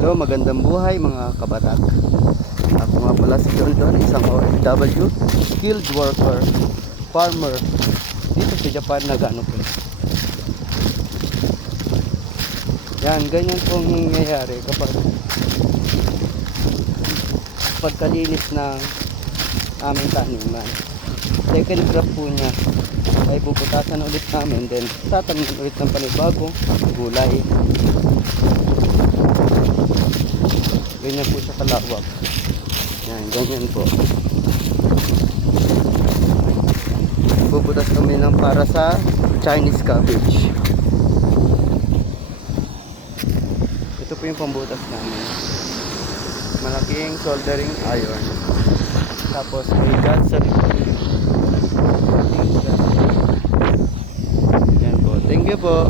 Hello, magandang buhay mga kabatak. Ako nga pala si Don Don, isang OFW, skilled worker, farmer dito sa Japan na gano'n po. Yan, ganyan pong nangyayari kapag pagkalinis ng aming taniman. Second crop po niya ay puputasan ulit namin, then tatanim ulit ng panibagong gulay. Ganyan po sa kalawak. Yan, ganyan po. Bubutas kami ng para sa Chinese cabbage. Ito po yung pambutas namin. Malaking soldering iron. Tapos may gas sa likod. Yan po. Thank you po.